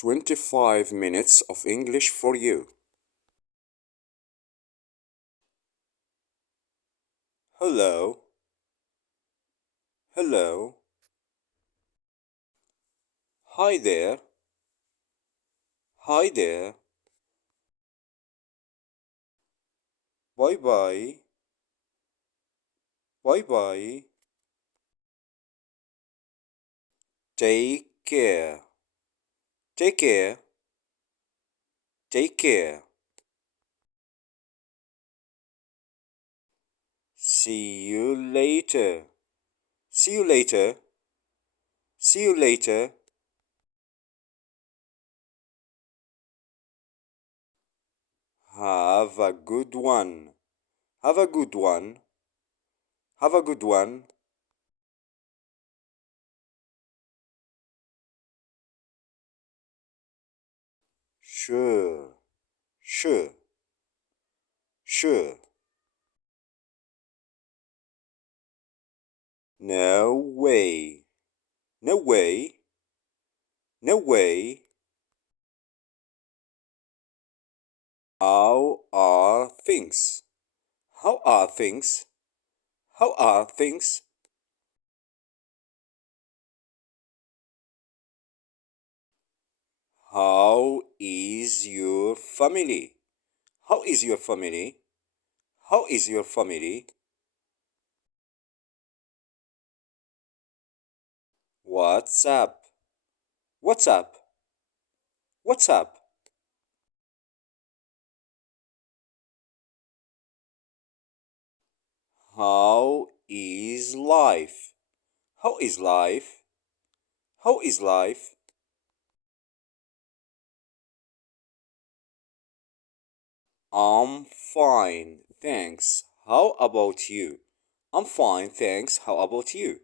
25 minutes of English for you. Hello. Hello. Hi there. Hi there. Bye bye. Bye bye. Take care. Take care. Take care. See you later. See you later. See you later. Have a good one. Have a good one. Have a good one. Sure. Sure. Sure. No way. No way. No way. How are things? How are things? How are things? How is your family? How is your family? How is your family? What's up? What's up? What's up? How is life? How is life? How is life? I'm fine, thanks. How about you? I'm fine, thanks. How about you?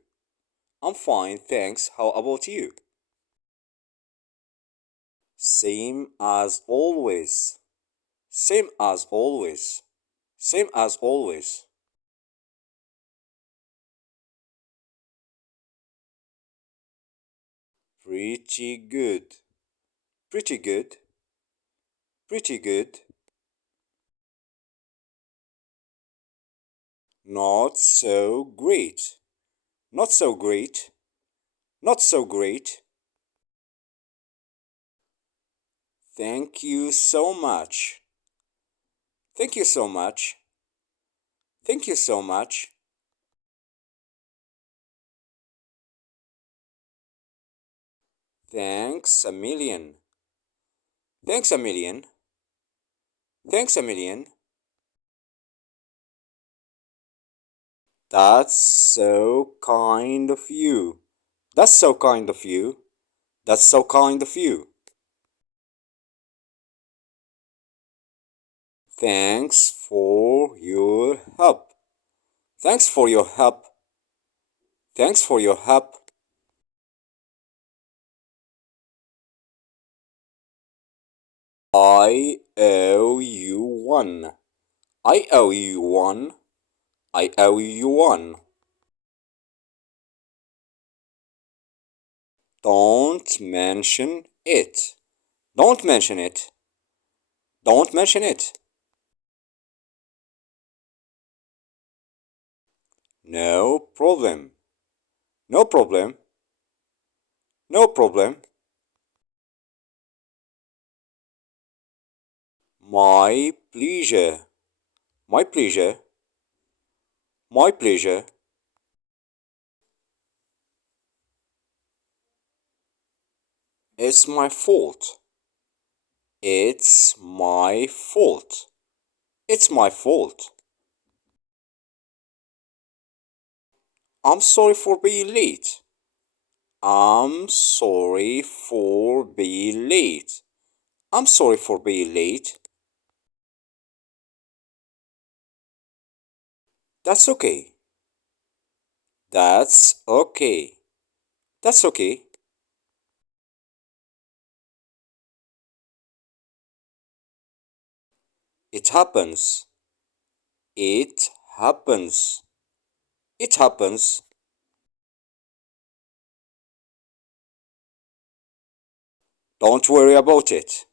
I'm fine, thanks. How about you? Same as always. Same as always. Same as always. Pretty good. Pretty good. Pretty good. Not so great. Not so great. Not so great. Thank you so much. Thank you so much. Thank you so much. Thanks a million. Thanks a million. Thanks a million. That's so kind of you. That's so kind of you. That's so kind of you. Thanks for your help. Thanks for your help. Thanks for your help. I owe you one. I owe you one. I owe you one. Don't mention it. Don't mention it. Don't mention it. No problem. No problem. No problem. My pleasure. My pleasure. My pleasure. It's my fault. It's my fault. It's my fault. I'm sorry for being late. I'm sorry for being late. I'm sorry for being late. That's okay. That's okay. That's okay. It happens. It happens. It happens. Don't worry about it.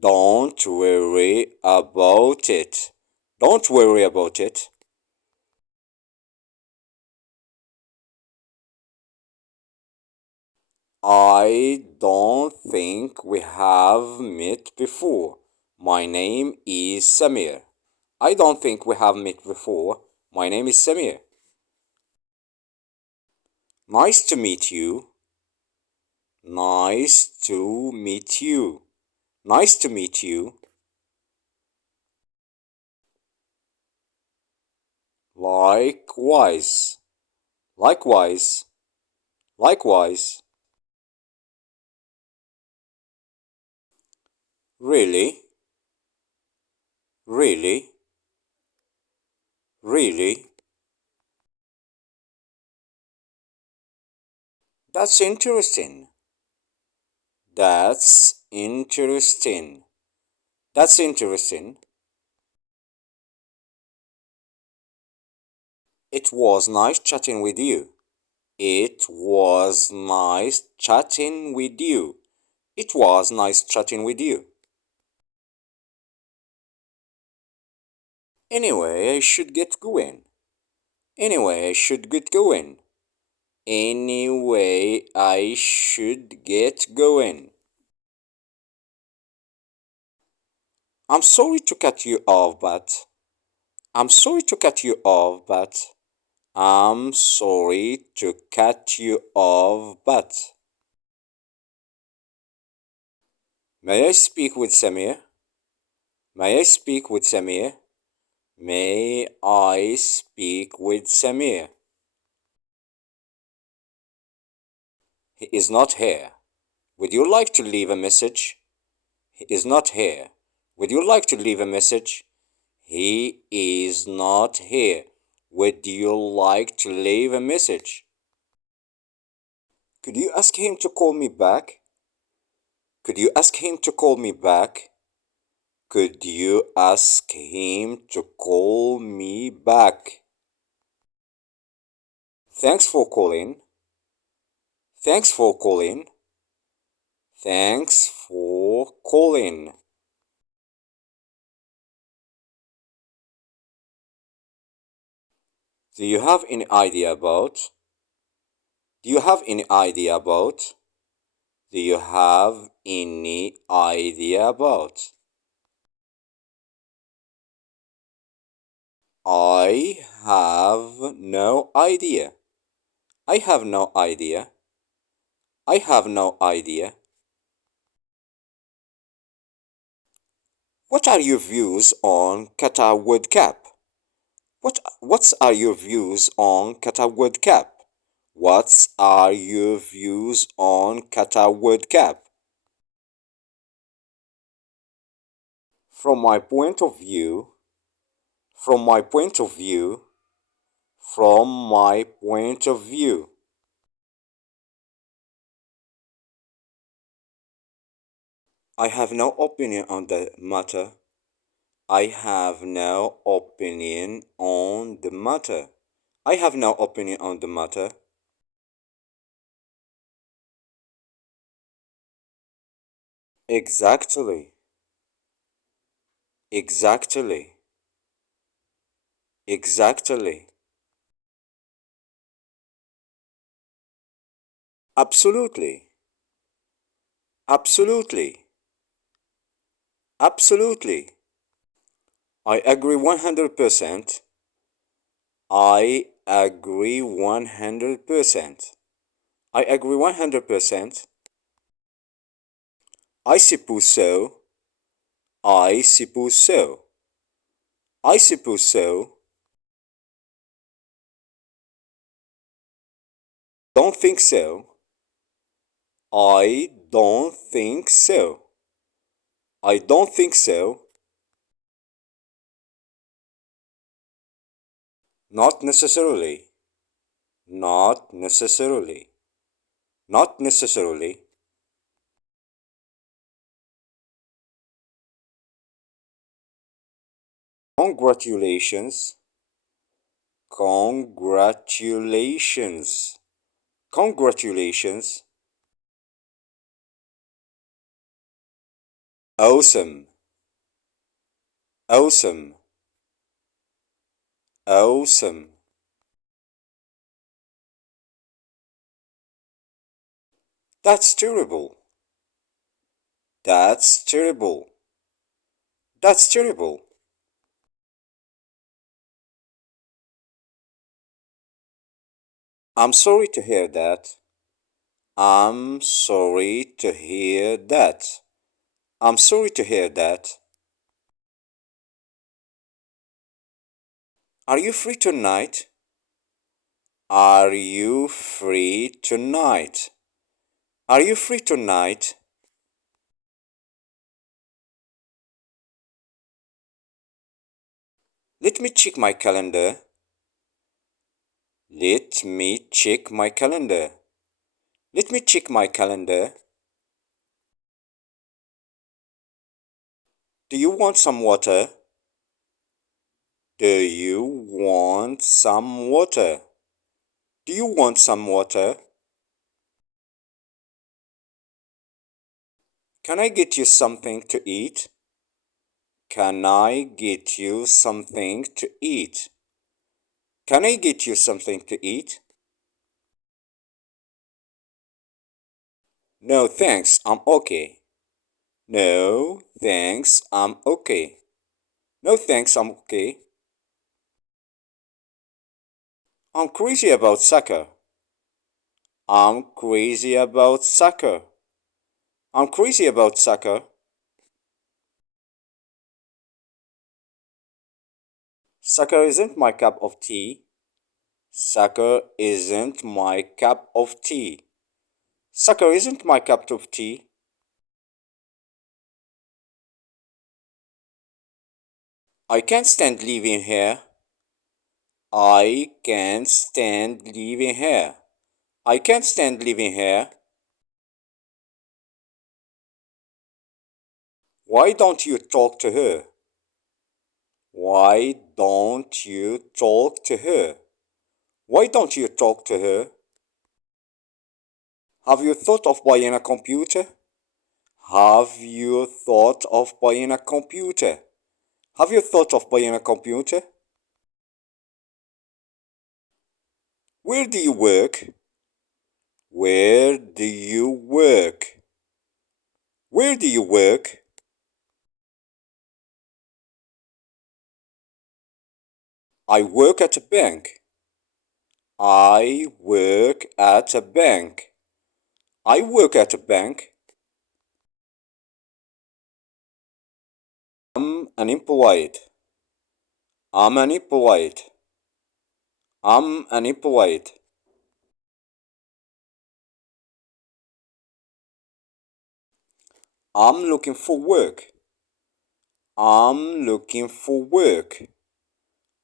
Don't worry about it. Don't worry about it. I don't think we have met before. My name is Samir. I don't think we have met before. My name is Samir. Nice to meet you. Nice to meet you. Nice to meet you. Likewise. Likewise. Likewise. Really? Really? Really? That's interesting. That's interesting. That's interesting. It was nice chatting with you. It was nice chatting with you. It was nice chatting with you. Anyway, I should get going. Anyway, I should get going. Anyway, I should get going. I'm sorry to cut you off, but I'm sorry to cut you off, but I'm sorry to cut you off, but may I speak with Samir? May I speak with Samir? May I speak with Samir? He is not here. Would you like to leave a message? He is not here. Would you like to leave a message? He is not here. Would you like to leave a message? Could you ask him to call me back? Could you ask him to call me back? Could you ask him to call me back? Thanks for calling. Thanks for calling. Thanks for calling. Do you have any idea about? Do you have any idea about? Do you have any idea about? I have no idea. I have no idea. I have no idea. What are your views on Qatar World Cup? What are your views on Qatar World Cup? What are your views on Qatar World Cup? From my point of view, from my point of view, from my point of view. I have no opinion on the matter. I have no opinion on the matter. I have no opinion on the matter. Exactly. Exactly. Exactly. Absolutely. Absolutely. Absolutely. I agree 100%. I agree 100%. I agree 100%. I suppose so. I suppose so. I suppose so. Don't think so. I don't think so. I don't think so. Not necessarily. Not necessarily. Not necessarily. Congratulations. Congratulations. Congratulations. awesome, awesome, awesome. That's terrible. That's terrible. That's terrible. I'm sorry to hear that. I'm sorry to hear that. I'm sorry to hear that. Are you free tonight? Are you free tonight? Are you free tonight? Let me check my calendar. Let me check my calendar. Let me check my calendar. Do you want some water? Do you want some water? Do you want some water? Can I get you something to eat? Can I get you something to eat? Can I get you something to eat? No, thanks, I'm okay. No, thanks, I'm okay. No, thanks, I'm okay. I'm crazy about soccer. I'm crazy about soccer. I'm crazy about soccer. Soccer isn't my cup of tea. Soccer isn't my cup of tea. Soccer isn't my cup of tea. I can't stand living here. I can't stand living here. I can't stand living here. Why don't you talk to her? Why don't you talk to her? Why don't you talk to her? Have you thought of buying a computer? Have you thought of buying a computer? Have you thought of buying a computer? Where do you work? Where do you work? Where do you work? I work at a bank. I work at a bank. I work at a bank. I'm unemployed. I'm unemployed. I'm unemployed. I'm looking for work. I'm looking for work.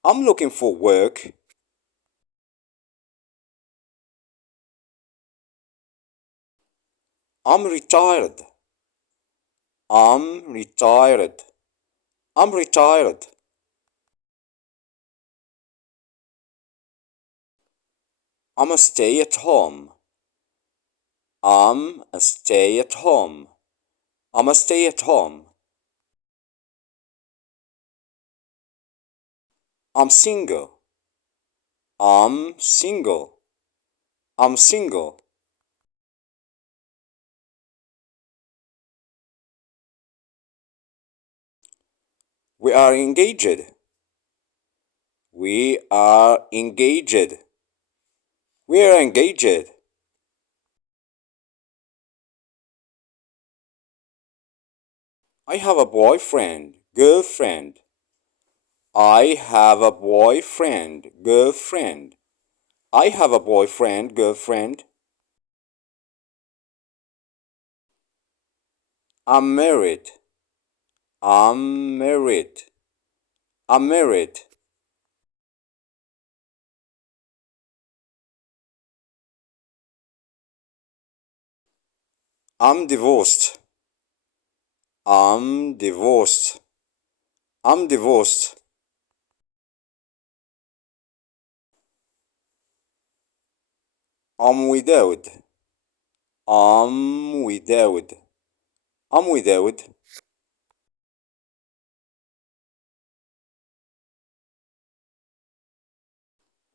I'm looking for work. I'm retired. I'm retired. I'm retired. I'm a stay at home. I'm a stay at home. I'm a stay at home. I'm single. I'm single. I'm single. We are engaged. We are engaged. We are engaged. I have a boyfriend, girlfriend. I have a boyfriend, girlfriend. I have a boyfriend, girlfriend. I'm married. I'm married. I'm married. I'm divorced. I'm divorced. I'm divorced. I'm widowed. I'm widowed. I'm widowed.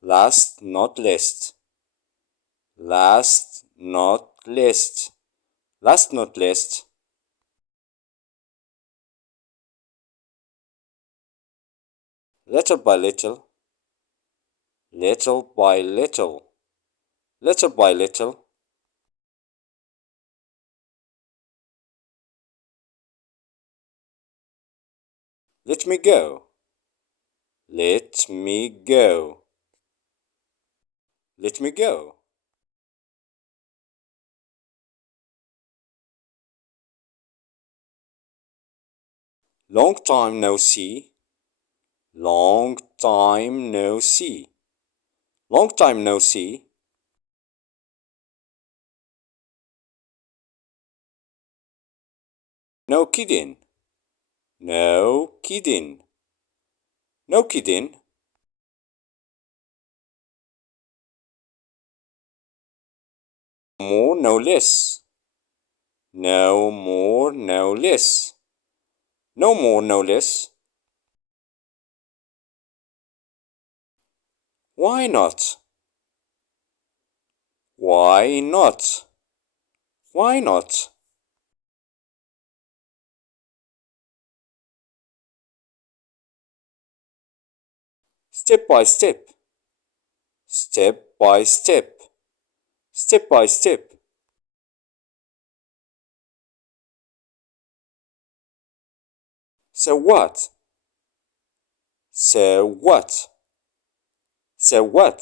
last not least, last not least, last not least. Little by little, little by little, little by little. Let me go, let me go, let me go. Long time no see, long time no see, long time no see. No kidding, no kidding, no kidding. More, no less, no more, no less, no more, no less. Why not? Why not? Why not? Step by step, step by step, step by step. So what? So what? So what?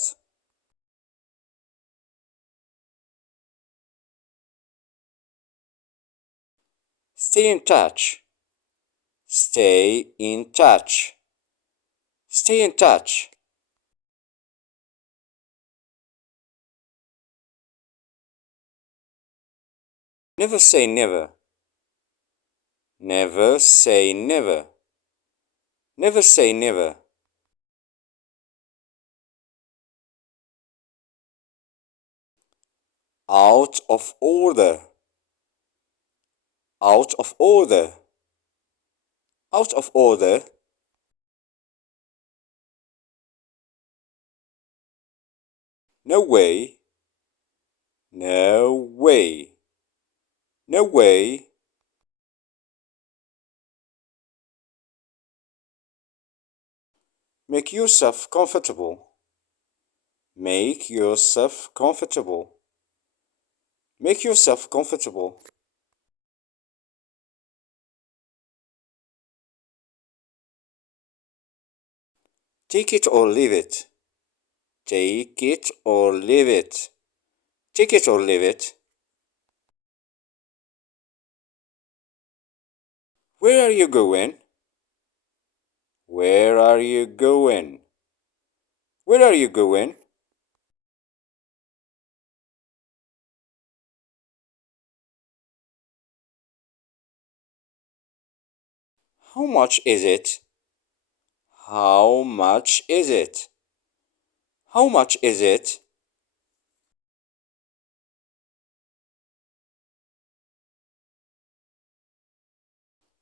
Stay in touch. Stay in touch. Stay in touch. Never say never. Never say never. Never say never. Out of order. Out of order. Out of order. No way. No way. No way. Make yourself comfortable. Make yourself comfortable. Make yourself comfortable. Take it or leave it. Take it or leave it. Take it or leave it. Where are you going? Where are you going? Where are you going? How much is it? How much is it? How much is it?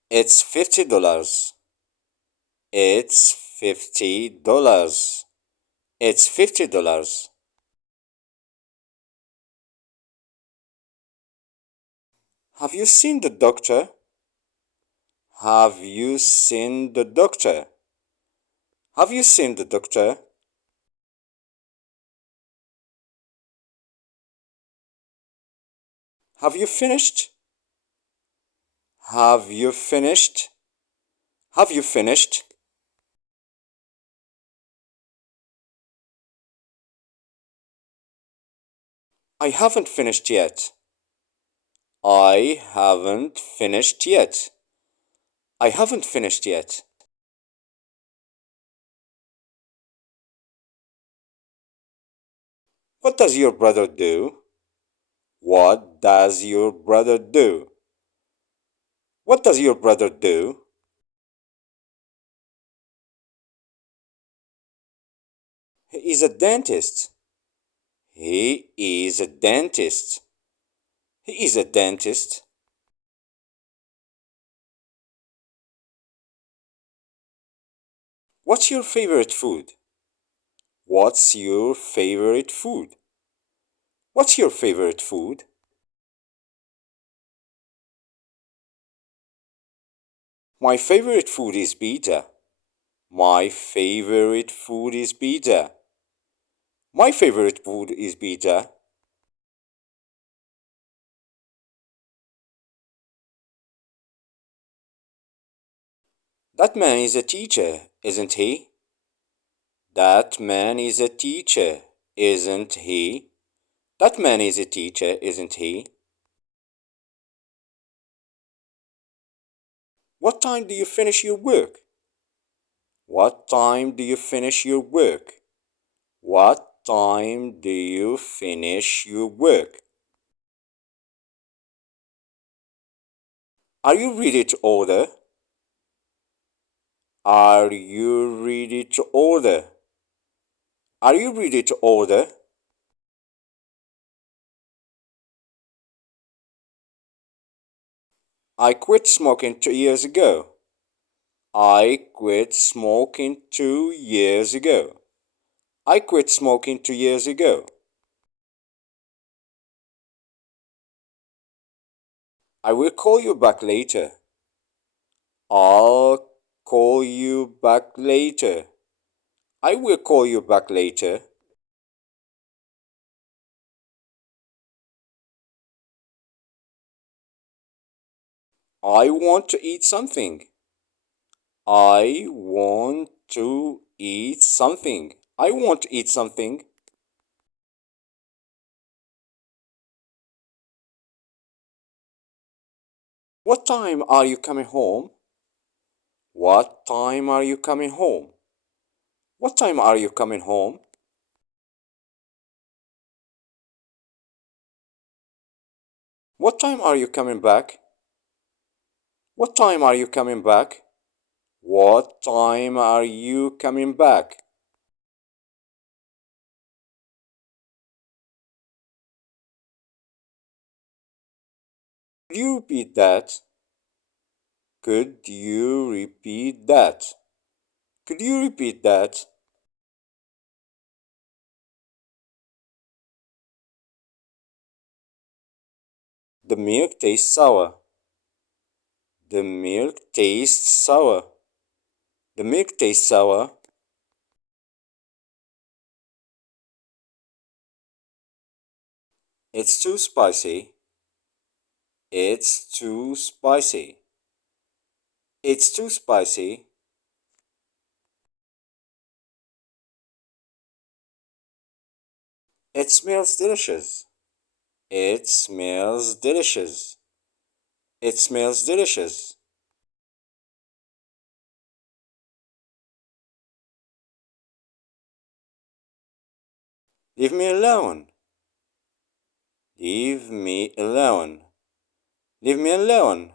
It's $50. It's $50. It's $50. Have you seen the doctor? Have you seen the doctor? Have you seen the doctor? Have you finished? Have you finished? Have you finished? I haven't finished yet. I haven't finished yet. I haven't finished yet. What does your brother do? What does your brother do? What does your brother do? He is a dentist. He is a dentist. He is a dentist. What's your favorite food? What's your favorite food? What's your favorite food? My favorite food is pizza. My favorite food is pizza. My favorite food is pizza. That man is a teacher, isn't he? That man is a teacher, isn't he? That man is a teacher, isn't he? What time do you finish your work? What time do you finish your work? What time do you finish your work? Are you ready to order? Are you ready to order? Are you ready to order? I quit smoking 2 years ago. I quit smoking 2 years ago. I quit smoking 2 years ago. I will call you back later. I'll call you back later. I will call you back later. I want to eat something. I want to eat something. I want to eat something. What time are you coming home? What time are you coming home? What time are you coming home? What time are you coming back? What time are you coming back? What time are you coming back? Could you repeat that? Could you repeat that? Could you repeat that? The milk tastes sour. The milk tastes sour. The milk tastes sour. It's too spicy. It's too spicy. It's too spicy. It smells delicious. It smells delicious. It smells delicious. Leave me alone. Leave me alone. Leave me alone.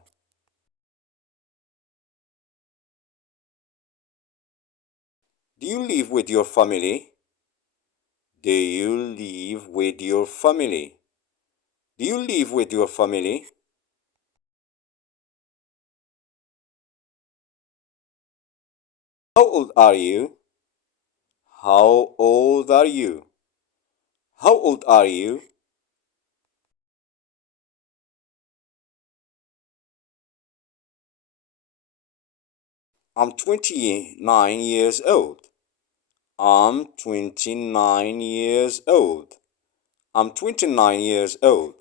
Do you live with your family? Do you live with your family? Do you live with your family? How old are you? How old are you? How old are you? I'm 29 years old. I'm 29 years old. I'm 29 years old.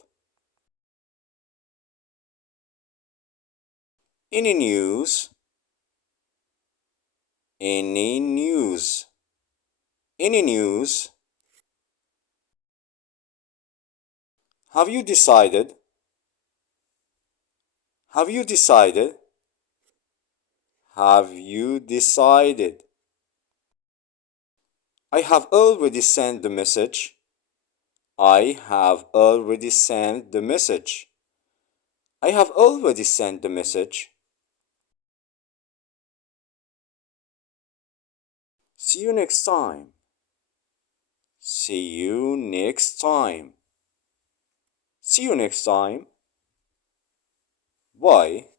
Any news? Any news? Any news? Have you decided? Have you decided? Have you decided? I have already sent the message. I have already sent the message. I have already sent the message. See you next time. See you next time. See you next time. Bye.